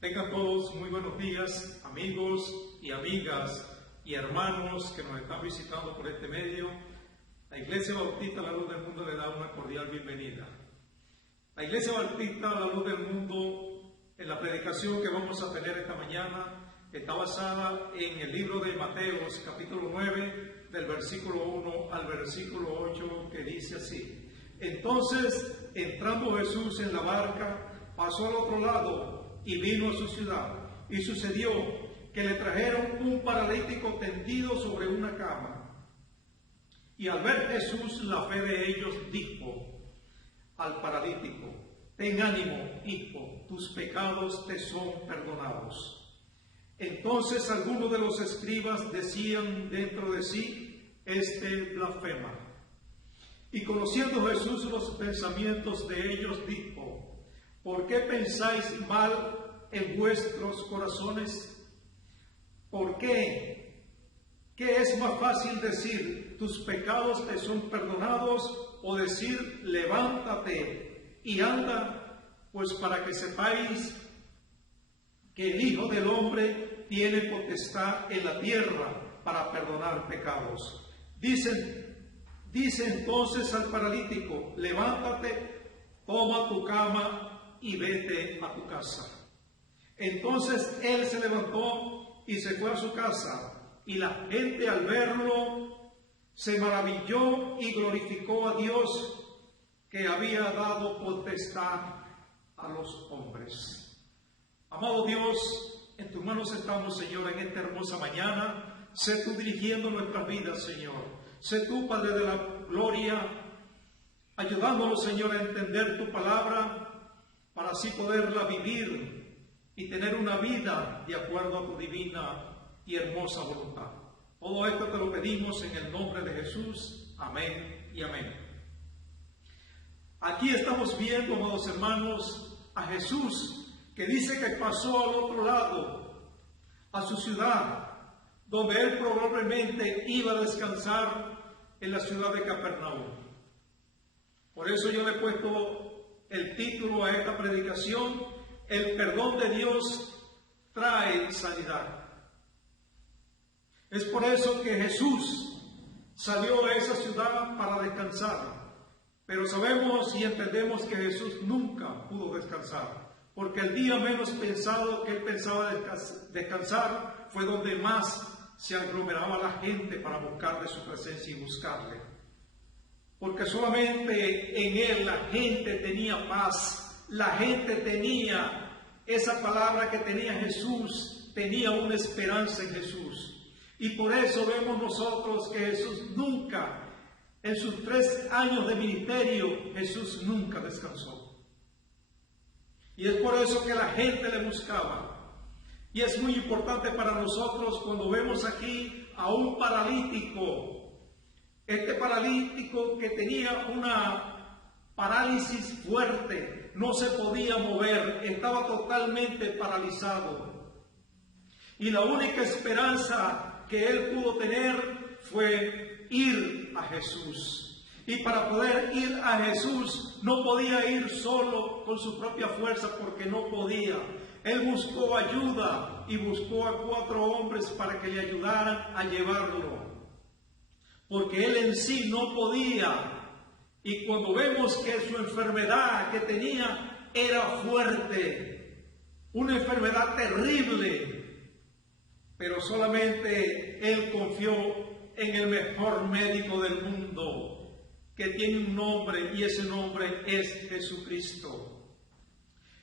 Tengan todos muy buenos días, amigos y amigas y hermanos que nos están visitando por este medio. La Iglesia Bautista La Luz del Mundo le da una cordial bienvenida. La Iglesia Bautista La Luz del Mundo, en la predicación que vamos a tener esta mañana, está basada en el libro de Mateos, capítulo 9, del versículo 1 al versículo 8, que dice así: Entonces, entrando Jesús en la barca, pasó al otro lado y vino a su ciudad. Y sucedió que le trajeron un paralítico tendido sobre una cama. Y al ver Jesús la fe de ellos, dijo al paralítico: Ten ánimo, hijo, tus pecados te son perdonados. Entonces algunos de los escribas decían dentro de sí: Este blasfema. Y conociendo Jesús los pensamientos de ellos, dijo: ¿Por qué pensáis mal en vuestros corazones? ¿Por qué? ¿Qué es más fácil decir: tus pecados te son perdonados, o decir: levántate y anda? Pues para que sepáis que el Hijo del Hombre tiene potestad en la tierra para perdonar pecados. Dice entonces al paralítico: levántate, toma tu cama y vete a tu casa. Entonces él se levantó y se fue a su casa, y la gente al verlo se maravilló y glorificó a Dios, que había dado potestad a los hombres. Amado Dios, en tus manos estamos, Señor, en esta hermosa mañana. Sé tú dirigiendo nuestras vidas, Señor. Sé tú, Padre de la gloria, ayudándonos, Señor, a entender tu palabra, para así poderla vivir y tener una vida de acuerdo a tu divina y hermosa voluntad. Todo esto te lo pedimos en el nombre de Jesús. Amén y amén. Aquí estamos viendo, amados hermanos, a Jesús, que dice que pasó al otro lado, a su ciudad, donde él probablemente iba a descansar, en la ciudad de Capernaum. Por eso yo le he puesto el título a esta predicación: el perdón de Dios trae sanidad. Es por eso que Jesús salió a esa ciudad para descansar. Pero sabemos y entendemos que Jesús nunca pudo descansar, porque el día menos pensado que él pensaba descansar fue donde más se aglomeraba la gente para buscar de su presencia y buscarle. Porque solamente en él la gente tenía paz, la gente tenía esa palabra que tenía Jesús, tenía una esperanza en Jesús. Y por eso vemos nosotros que Jesús nunca, en sus 3 años de ministerio, Jesús nunca descansó. Y es por eso que la gente le buscaba. Y es muy importante para nosotros cuando vemos aquí a un paralítico. Este paralítico que tenía una parálisis fuerte, no se podía mover, estaba totalmente paralizado. Y la única esperanza que él pudo tener fue ir a Jesús. Y para poder ir a Jesús no podía ir solo con su propia fuerza, porque no podía. Él buscó ayuda y buscó a 4 hombres para que le ayudaran a llevarlo, porque él en sí no podía. Y cuando vemos que su enfermedad que tenía era fuerte, una enfermedad terrible, pero solamente él confió en el mejor médico del mundo, que tiene un nombre, y ese nombre es Jesucristo.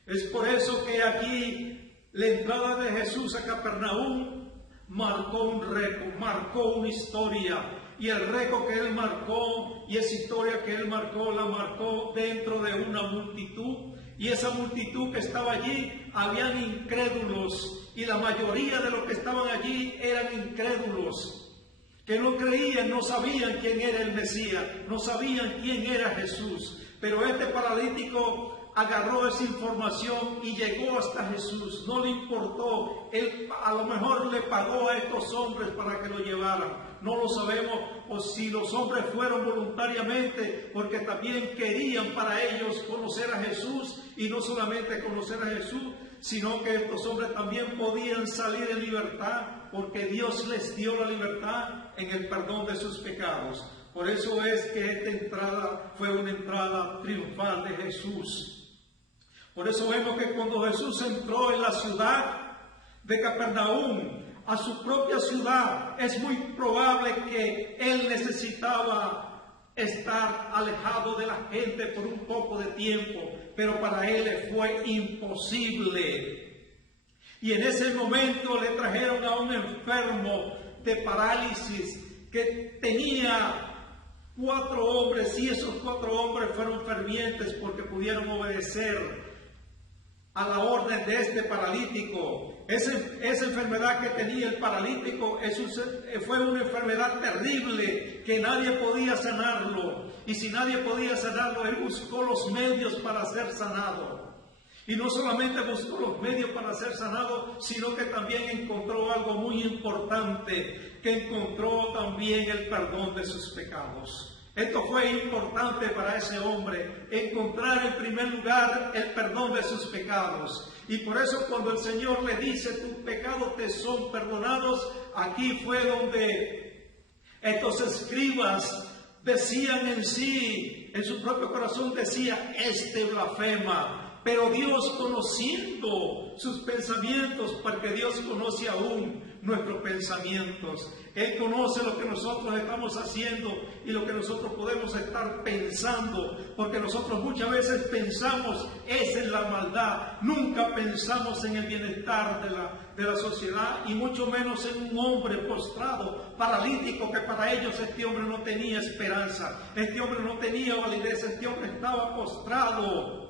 Es por eso que aquí la entrada de Jesús a Capernaum marcó un récord, marcó una historia. Y el récord que él marcó y esa historia que él marcó, la marcó dentro de una multitud. Y esa multitud que estaba allí, habían incrédulos. Y la mayoría de los que estaban allí eran incrédulos, que no creían, no sabían quién era el Mesías, no sabían quién era Jesús. Pero este paralítico agarró esa información y llegó hasta Jesús. No le importó, él a lo mejor le pagó a estos hombres para que lo llevaran. no lo sabemos, o si los hombres fueron voluntariamente, porque también querían para ellos conocer a Jesús, y no solamente conocer a Jesús, sino que estos hombres también podían salir en libertad, porque Dios les dio la libertad en el perdón de sus pecados. Por eso es que esta entrada fue una entrada triunfal de Jesús. Por eso vemos que cuando Jesús entró en la ciudad de Capernaum, a su propia ciudad, es muy probable que Él necesitaba estar alejado de la gente por un poco de tiempo, pero para Él le fue imposible. Y en ese momento le trajeron a un enfermo de parálisis que tenía 4 hombres, y esos 4 hombres fueron fervientes porque pudieron obedecer a la orden de este paralítico. Esa enfermedad que tenía el paralítico fue una enfermedad terrible que nadie podía sanarlo. Y si nadie podía sanarlo, él buscó los medios para ser sanado. Y no solamente buscó los medios para ser sanado, sino que también encontró algo muy importante, que encontró también el perdón de sus pecados. Esto fue importante para ese hombre, encontrar en primer lugar el perdón de sus pecados. Y por eso cuando el Señor le dice, tus pecados te son perdonados, aquí fue donde estos escribas decían en sí, en su propio corazón decía, este blasfema. Pero Dios, conociendo sus pensamientos, porque Dios conoce aún nuestros pensamientos, Él conoce lo que nosotros estamos haciendo y lo que nosotros podemos estar pensando, porque nosotros muchas veces pensamos es en la maldad, nunca pensamos en el bienestar de la sociedad, y mucho menos en un hombre postrado, paralítico, que para ellos este hombre no tenía esperanza, este hombre no tenía validez, este hombre estaba postrado.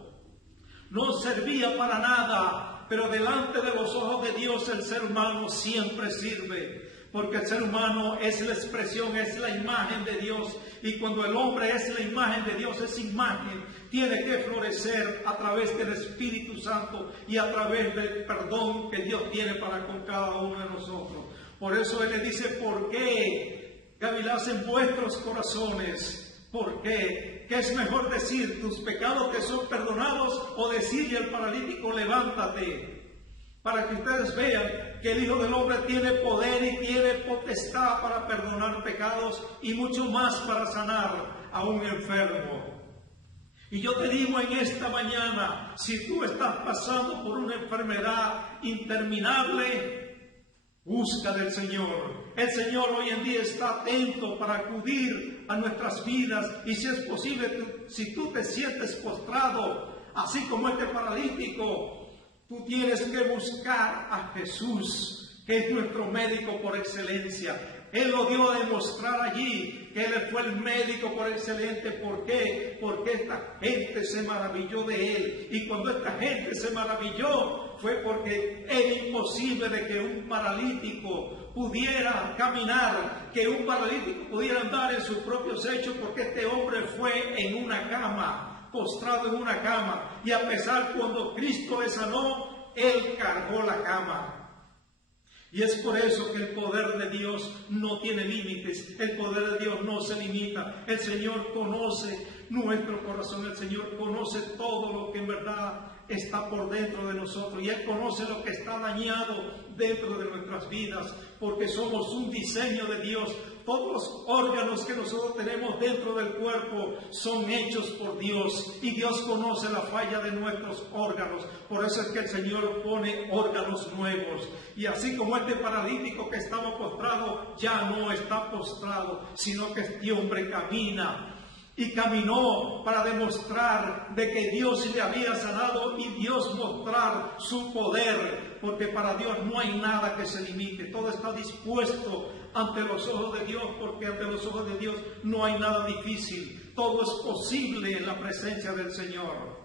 No servía para nada, pero delante de los ojos de Dios el ser humano siempre sirve, porque el ser humano es la expresión, es la imagen de Dios, y cuando el hombre es la imagen de Dios, esa imagen tiene que florecer a través del Espíritu Santo y a través del perdón que Dios tiene para con cada uno de nosotros. Por eso Él le dice, ¿por qué cavilacen vuestros corazones? ¿Por qué? ¿Qué es mejor decir, tus pecados te son perdonados, o decirle al paralítico, levántate? Para que ustedes vean que el Hijo del Hombre tiene poder y tiene potestad para perdonar pecados, y mucho más para sanar a un enfermo. Y yo te digo en esta mañana, si tú estás pasando por una enfermedad interminable, busca del Señor. El Señor hoy en día está atento para acudir a nuestras vidas, y si es posible, si tú te sientes postrado, así como este paralítico, tú tienes que buscar a Jesús, que es nuestro médico por excelencia. Él lo dio a demostrar allí, que Él fue el médico por excelente. ¿Por qué? Porque esta gente se maravilló de Él. Y cuando esta gente se maravilló, fue porque era imposible de que un paralítico pudiera caminar, que un paralítico pudiera andar en sus propios hechos, porque este hombre fue en una cama, postrado en una cama. Y a pesar, cuando Cristo le sanó, Él cargó la cama. Y es por eso que el poder de Dios no tiene límites, el poder de Dios no se limita. El Señor conoce nuestro corazón, el Señor conoce todo lo que en verdad está por dentro de nosotros, y Él conoce lo que está dañado dentro de nuestras vidas, porque somos un diseño de Dios. Todos los órganos que nosotros tenemos dentro del cuerpo son hechos por Dios, y Dios conoce la falla de nuestros órganos. Por eso es que el Señor pone órganos nuevos. Y así como este paralítico que estaba postrado, ya no está postrado, sino que este hombre camina. Y caminó para demostrar de que Dios le había sanado, y Dios mostrar su poder, porque para Dios no hay nada que se limite. Todo está dispuesto ante los ojos de Dios, porque ante los ojos de Dios no hay nada difícil. Todo es posible en la presencia del Señor.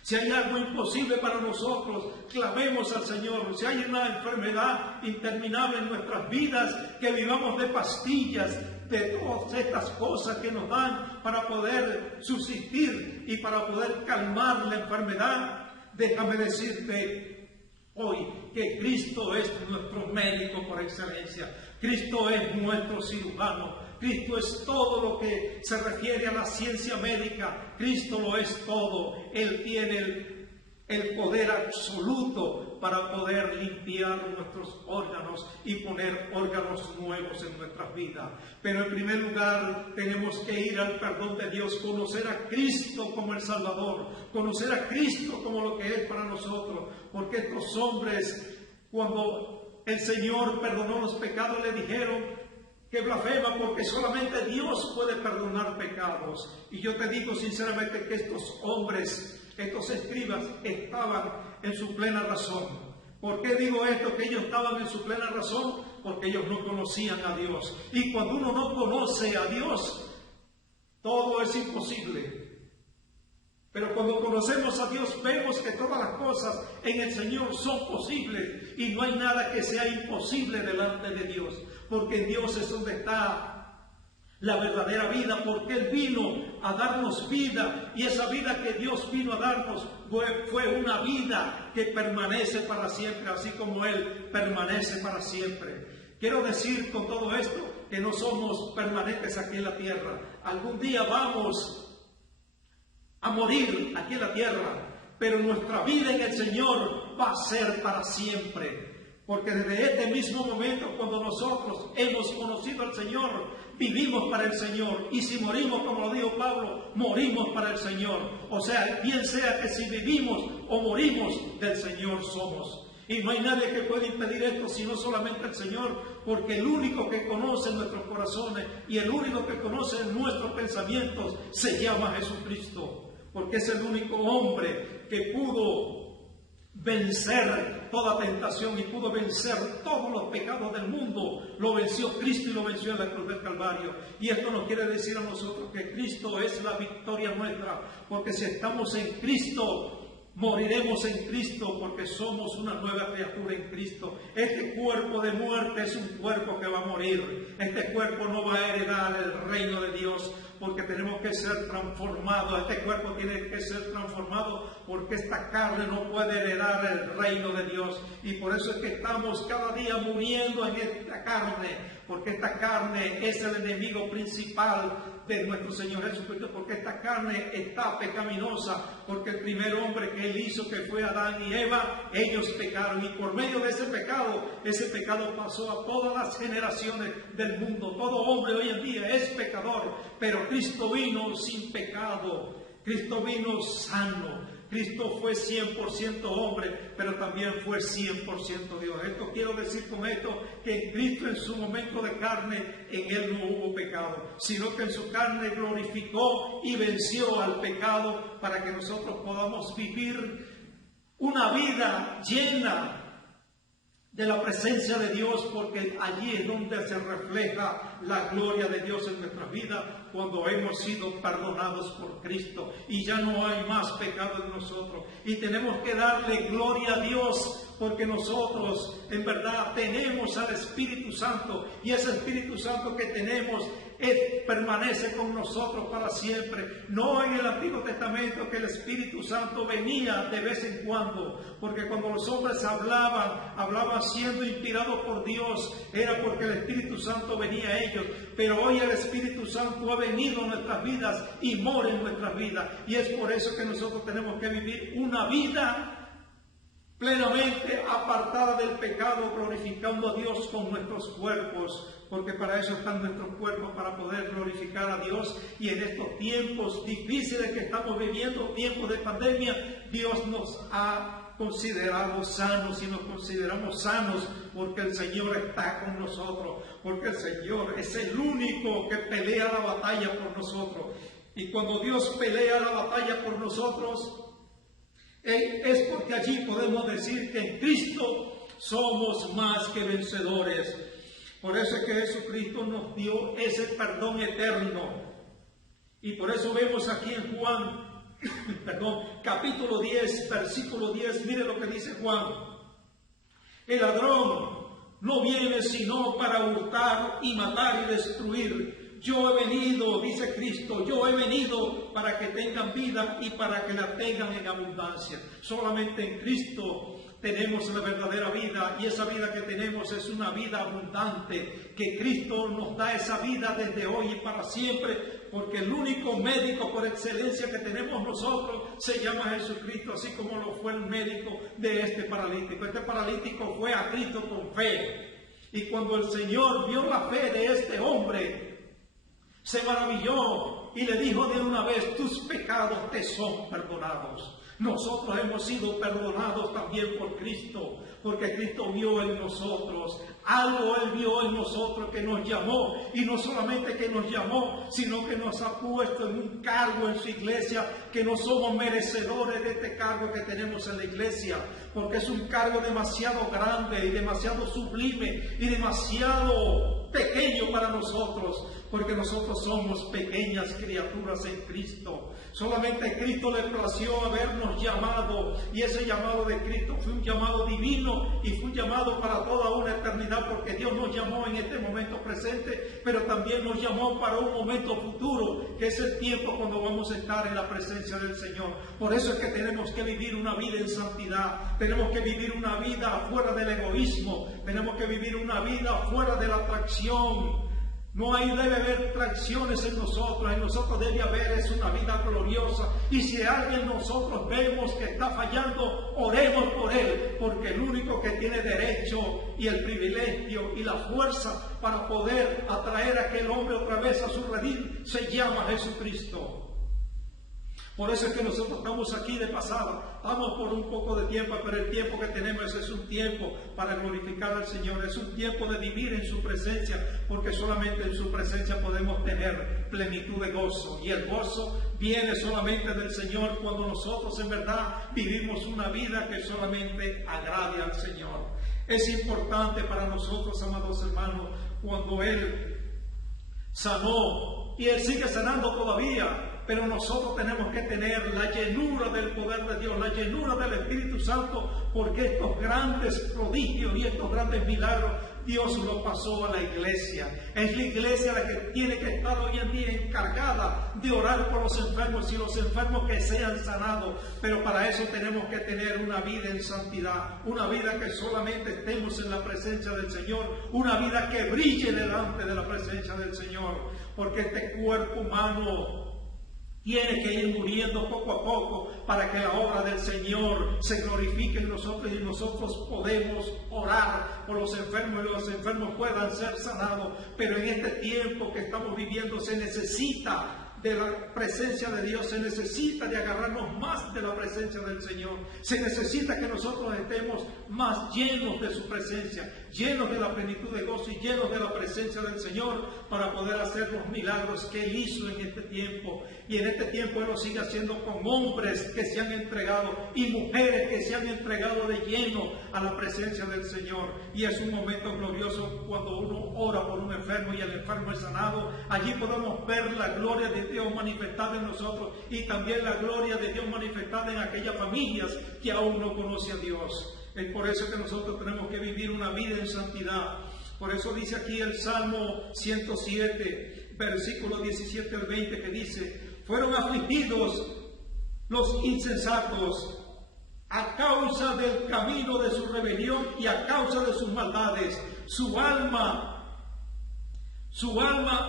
Si hay algo imposible para nosotros, clamemos al Señor. Si hay una enfermedad interminable en nuestras vidas, que vivamos de pastillas, de todas estas cosas que nos dan para poder subsistir y para poder calmar la enfermedad, déjame decirte, hoy que Cristo es nuestro médico por excelencia. Cristo es nuestro cirujano. Cristo es todo lo que se refiere a la ciencia médica. Cristo lo es todo. Él tiene el poder absoluto para poder limpiar nuestros órganos y poner órganos nuevos en nuestras vidas. Pero en primer lugar tenemos que ir al perdón de Dios, conocer a Cristo como el Salvador, conocer a Cristo como lo que es para nosotros, porque estos hombres, cuando el Señor perdonó los pecados, le dijeron que blasfema porque solamente Dios puede perdonar pecados. Y yo te digo sinceramente que estos hombres, estos escribas, estaban en su plena razón. ¿Por qué digo esto? Que ellos estaban en su plena razón, porque ellos no conocían a Dios. Y cuando uno no conoce a Dios, todo es imposible. Pero cuando conocemos a Dios, vemos que todas las cosas en el Señor son posibles y no hay nada que sea imposible delante de Dios, porque en Dios es donde está la verdadera vida, porque Él vino a darnos vida, y esa vida que Dios vino a darnos fue una vida que permanece para siempre, así como Él permanece para siempre. Quiero decir con todo esto que no somos permanentes aquí en la tierra. Algún día vamos a morir aquí en la tierra, pero nuestra vida en el Señor va a ser para siempre. Porque desde este mismo momento, cuando nosotros hemos conocido al Señor, vivimos para el Señor. Y si morimos, como lo dijo Pablo, morimos para el Señor. O sea, bien sea que si vivimos o morimos, del Señor somos. Y no hay nadie que pueda impedir esto, sino solamente el Señor, porque el único que conoce nuestros corazones y el único que conoce nuestros pensamientos se llama Jesucristo. Porque es el único hombre que pudo vencer toda tentación y pudo vencer todos los pecados del mundo. Lo venció Cristo y lo venció en la cruz del Calvario. Y esto nos quiere decir a nosotros que Cristo es la victoria nuestra, porque si estamos en Cristo, moriremos en Cristo, porque somos una nueva criatura en Cristo. Este cuerpo de muerte es un cuerpo que va a morir. Este cuerpo no va a heredar el reino de Dios, porque tenemos que ser transformados. Este cuerpo tiene que ser transformado, porque esta carne no puede heredar el reino de Dios. Y por eso es que estamos cada día muriendo en esta carne, porque esta carne es el enemigo principal de nuestro Señor Jesucristo, porque esta carne está pecaminosa, porque el primer hombre que Él hizo, que fue Adán y Eva, ellos pecaron, y por medio de ese pecado pasó a todas las generaciones del mundo. Todo hombre hoy en día es pecador, pero Cristo vino sin pecado, Cristo vino sano. Cristo fue 100% hombre, pero también fue 100% Dios. Esto quiero decir con esto, que en Cristo en su momento de carne, en Él no hubo pecado, sino que en su carne glorificó y venció al pecado para que nosotros podamos vivir una vida llena de la presencia de Dios, porque allí es donde se refleja la gloria de Dios en nuestra vida, cuando hemos sido perdonados por Cristo y ya no hay más pecado en nosotros. Y tenemos que darle gloria a Dios, porque nosotros en verdad tenemos al Espíritu Santo, y ese Espíritu Santo que tenemos permanece con nosotros para siempre. No en el Antiguo Testamento, que el Espíritu Santo venía de vez en cuando, porque cuando los hombres hablaban siendo inspirados por Dios, era porque el Espíritu Santo venía a ellos. Pero hoy el Espíritu Santo ha venido a nuestras vidas y mora en nuestras vidas, y es por eso que nosotros tenemos que vivir una vida plenamente apartada del pecado, glorificando a Dios con nuestros cuerpos, porque para eso están nuestros cuerpos, para poder glorificar a Dios. Y en estos tiempos difíciles que estamos viviendo, tiempos de pandemia, Dios nos ha considerado sanos, y nos consideramos sanos porque el Señor está con nosotros, porque el Señor es el único que pelea la batalla por nosotros. Y cuando Dios pelea la batalla por nosotros, es porque allí podemos decir que en Cristo somos más que vencedores. Por eso es que Jesucristo nos dio ese perdón eterno. Y por eso vemos aquí en Juan, capítulo 10, versículo 10, mire lo que dice Juan. El ladrón no viene sino para hurtar y matar y destruir. Yo he venido, dice Cristo, yo he venido para que tengan vida y para que la tengan en abundancia. Solamente en Cristo tenemos la verdadera vida, y esa vida que tenemos es una vida abundante, que Cristo nos da esa vida desde hoy y para siempre, porque el único médico por excelencia que tenemos nosotros se llama Jesucristo, así como lo fue el médico de este paralítico. Este paralítico fue a Cristo con fe, y cuando el Señor vio la fe de este hombre, se maravilló y le dijo de una vez: tus pecados te son perdonados. Nosotros hemos sido perdonados también por Cristo, porque Cristo vio en nosotros algo, Él vio en nosotros que nos llamó, y no solamente que nos llamó, sino que nos ha puesto en un cargo en su iglesia, que no somos merecedores de este cargo que tenemos en la iglesia, porque es un cargo demasiado grande y demasiado sublime y demasiado pequeño para nosotros, porque nosotros somos pequeñas criaturas en Cristo. Solamente Cristo le plació habernos llamado, y ese llamado de Cristo fue un llamado divino y fue un llamado para toda una eternidad, porque Dios nos llamó en este momento presente, pero también nos llamó para un momento futuro, que es el tiempo cuando vamos a estar en la presencia del Señor. Por eso es que tenemos que vivir una vida en santidad, tenemos que vivir una vida fuera del egoísmo, tenemos que vivir una vida fuera de la atracción. No debe haber tracciones en nosotros debe haber es una vida gloriosa. Y si alguien nosotros vemos que está fallando, oremos por él, porque el único que tiene derecho y el privilegio y la fuerza para poder atraer a aquel hombre otra vez a su redil se llama Jesucristo. Por eso es que nosotros estamos aquí de pasada, vamos por un poco de tiempo, pero el tiempo que tenemos es un tiempo para glorificar al Señor, es un tiempo de vivir en su presencia, porque solamente en su presencia podemos tener plenitud de gozo, y el gozo viene solamente del Señor cuando nosotros en verdad vivimos una vida que solamente agrade al Señor. Es importante para nosotros, amados hermanos, cuando Él sanó, y Él sigue sanando todavía, pero nosotros tenemos que tener la llenura del poder de Dios, la llenura del Espíritu Santo, porque estos grandes prodigios y estos grandes milagros Dios los pasó a la iglesia. Es la iglesia la que tiene que estar hoy en día encargada de orar por los enfermos, y los enfermos que sean sanados. Pero para eso tenemos que tener una vida en santidad, una vida que solamente estemos en la presencia del Señor, una vida que brille delante de la presencia del Señor, porque este cuerpo humano tiene que ir muriendo poco a poco para que la obra del Señor se glorifique en nosotros, y nosotros podemos orar por los enfermos y los enfermos puedan ser sanados. Pero en este tiempo que estamos viviendo se necesita de la presencia de Dios, se necesita de agarrarnos más de la presencia del Señor, se necesita que nosotros estemos más llenos de su presencia, llenos de la plenitud de gozo y llenos de la presencia del Señor, para poder hacer los milagros que Él hizo en este tiempo. Y en este tiempo Él lo sigue haciendo con hombres que se han entregado y mujeres que se han entregado de lleno a la presencia del Señor. Y es un momento glorioso cuando uno ora por un enfermo y el enfermo es sanado. Allí podemos ver la gloria de Dios manifestada en nosotros, y también la gloria de Dios manifestada en aquellas familias que aún no conocen a Dios. Es por eso que nosotros tenemos que vivir una vida en santidad. Por eso dice aquí el Salmo 107, versículo 17 al 20, que dice: fueron afligidos los insensatos a causa del camino de su rebelión y a causa de sus maldades. Su alma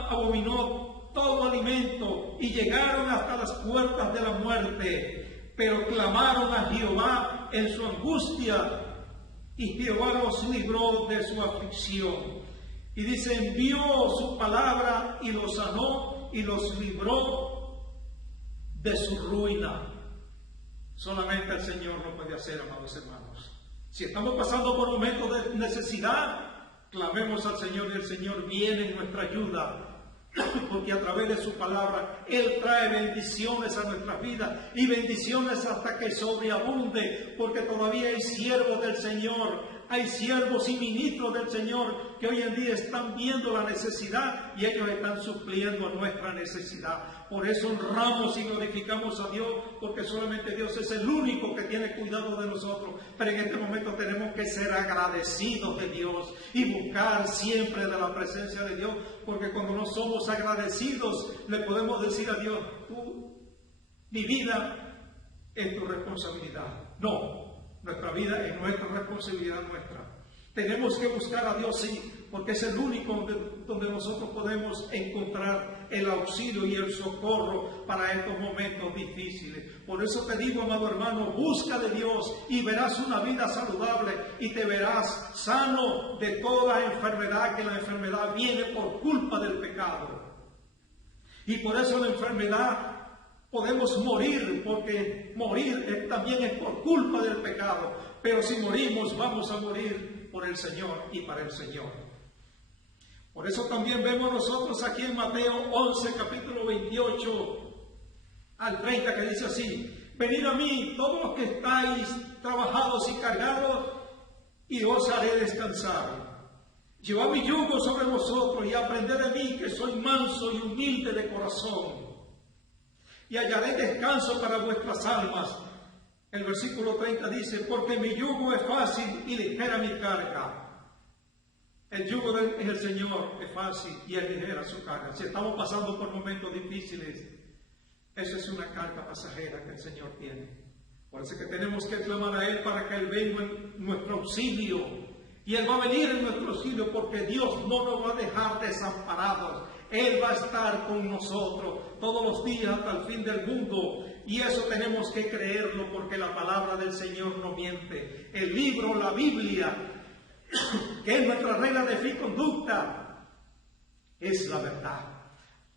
abominó todo alimento, y llegaron hasta las puertas de la muerte, pero clamaron a Jehová en su angustia, y Jehová los libró de su aflicción. Y dice: envió su palabra y los sanó y los libró de su ruina. Solamente el Señor lo puede hacer, amados hermanos. Si estamos pasando por momentos de necesidad, clamemos al Señor, y el Señor viene en nuestra ayuda, porque a través de su palabra Él trae bendiciones a nuestras vidas, y bendiciones hasta que sobreabunde, porque todavía hay siervos del Señor, hay siervos y ministros del Señor que hoy en día están viendo la necesidad, y ellos están supliendo nuestra necesidad. Por eso honramos y glorificamos a Dios, porque solamente Dios es el único que tiene cuidado de nosotros. Pero en este momento tenemos que ser agradecidos de Dios y buscar siempre de la presencia de Dios, porque cuando no somos agradecidos le podemos decir a Dios: mi vida es tu responsabilidad. No, nuestra vida es nuestra responsabilidad nuestra. Tenemos que buscar a Dios, sí, porque es el único donde nosotros podemos encontrar el auxilio y el socorro para estos momentos difíciles. Por eso te digo, amado hermano, busca de Dios y verás una vida saludable y te verás sano de toda enfermedad, que la enfermedad viene por culpa del pecado. Y por eso la enfermedad podemos morir, porque morir también es por culpa del pecado. Pero si morimos, vamos a morir por el Señor y para el Señor. Por eso también vemos nosotros aquí en Mateo 11, capítulo 28 al 30, que dice así: venid a mí todos los que estáis trabajados y cargados, y os haré descansar. Llevad mi yugo sobre vosotros y aprended de mí, que soy manso y humilde de corazón, y hallaré descanso para vuestras almas. El versículo 30 dice: porque mi yugo es fácil y ligera mi carga. El yugo es el Señor, es fácil y es ligera su carga. Si estamos pasando por momentos difíciles, eso es una carga pasajera que el Señor tiene. Por eso es que tenemos que clamar a Él para que Él venga en nuestro auxilio. Y Él va a venir en nuestro auxilio, porque Dios no nos va a dejar desamparados. Él va a estar con nosotros todos los días hasta el fin del mundo. Y eso tenemos que creerlo, porque la palabra del Señor no miente. El libro, la Biblia, que es nuestra regla de fe y conducta, es la verdad.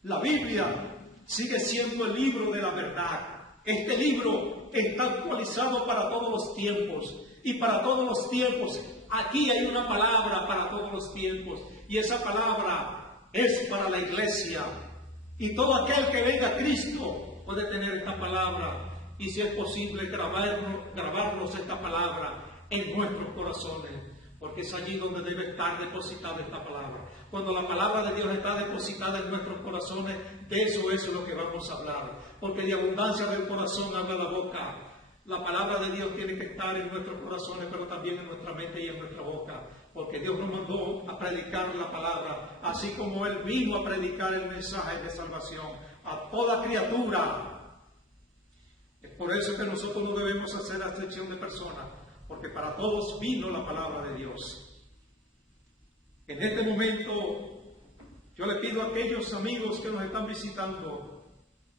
La Biblia sigue siendo el libro de la verdad. Este libro está actualizado para todos los tiempos. Y para todos los tiempos, aquí hay una palabra para todos los tiempos. Y esa palabra es para la iglesia. Y todo aquel que venga a Cristo puede tener esta palabra. Y si es posible, grabarnos esta palabra en nuestros corazones. Porque es allí donde debe estar depositada esta palabra. Cuando la palabra de Dios está depositada en nuestros corazones, de eso es lo que vamos a hablar. Porque de abundancia del corazón habla la boca. La palabra de Dios tiene que estar en nuestros corazones, pero también en nuestra mente y en nuestra boca. Porque Dios nos mandó a predicar la palabra, así como Él vino a predicar el mensaje de salvación a toda criatura. Es por eso que nosotros no debemos hacer acepción de personas, porque para todos vino la palabra de Dios. En este momento, yo le pido a aquellos amigos que nos están visitando,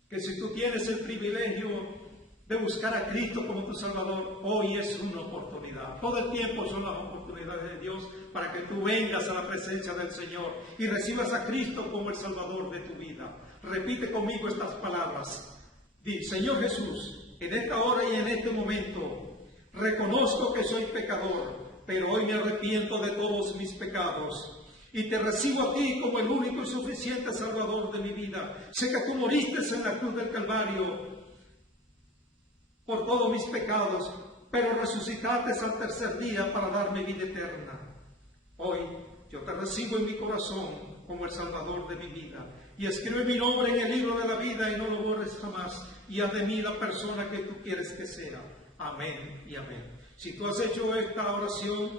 que si tú tienes el privilegio de buscar a Cristo como tu Salvador, hoy es una oportunidad. Todo el tiempo son las oportunidades de Dios para que tú vengas a la presencia del Señor y recibas a Cristo como el Salvador de tu vida. Repite conmigo estas palabras. Di: Señor Jesús, en esta hora y en este momento, reconozco que soy pecador, pero hoy me arrepiento de todos mis pecados y te recibo a ti como el único y suficiente Salvador de mi vida. Sé que tú moriste en la cruz del Calvario por todos mis pecados, pero resucitaste al tercer día para darme vida eterna. Hoy yo te recibo en mi corazón como el Salvador de mi vida, y escribe mi nombre en el libro de la vida y no lo borres jamás, y haz de mí la persona que tú quieres que sea. Amén y amén. Si tú has hecho esta oración,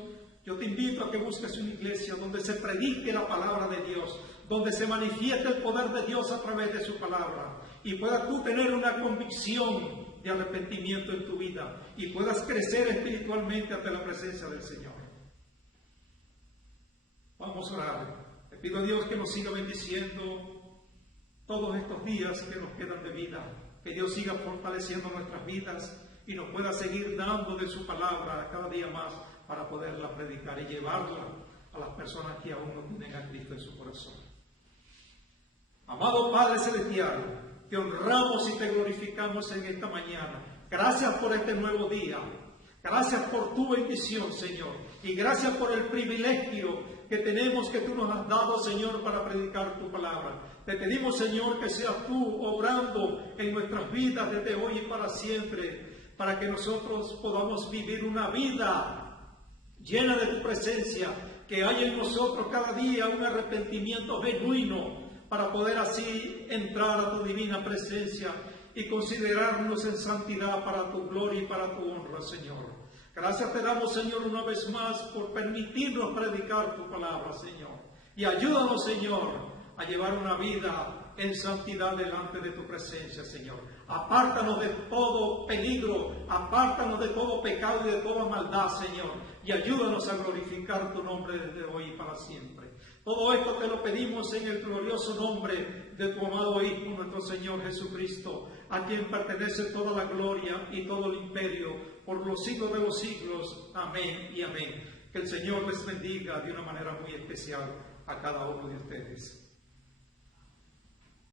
yo te invito a que busques una iglesia donde se predique la palabra de Dios, donde se manifieste el poder de Dios a través de su palabra, y puedas tú tener una convicción de arrepentimiento en tu vida y puedas crecer espiritualmente ante la presencia del Señor. Vamos a orar. Le pido a Dios que nos siga bendiciendo todos estos días que nos quedan de vida, que Dios siga fortaleciendo nuestras vidas y nos pueda seguir dando de su palabra cada día más para poderla predicar y llevarla a las personas que aún no tienen a Cristo en su corazón. Amado Padre Celestial, te honramos y te glorificamos en esta mañana. Gracias por este nuevo día. Gracias por tu bendición, Señor. Y gracias por el privilegio que tenemos, que tú nos has dado, Señor, para predicar tu palabra. Te pedimos, Señor, que seas tú obrando en nuestras vidas desde hoy y para siempre, para que nosotros podamos vivir una vida llena de tu presencia, que haya en nosotros cada día un arrepentimiento genuino, para poder así entrar a tu divina presencia y considerarnos en santidad para tu gloria y para tu honra, Señor. Gracias te damos, Señor, una vez más por permitirnos predicar tu palabra, Señor. Y ayúdanos, Señor, a llevar una vida en santidad delante de tu presencia, Señor. Apártanos de todo peligro, apártanos de todo pecado y de toda maldad, Señor, y ayúdanos a glorificar tu nombre desde hoy y para siempre. Todo esto te lo pedimos en el glorioso nombre de tu amado Hijo, nuestro Señor Jesucristo, a quien pertenece toda la gloria y todo el imperio por los siglos de los siglos. Amén y amén. Que el Señor les bendiga de una manera muy especial a cada uno de ustedes.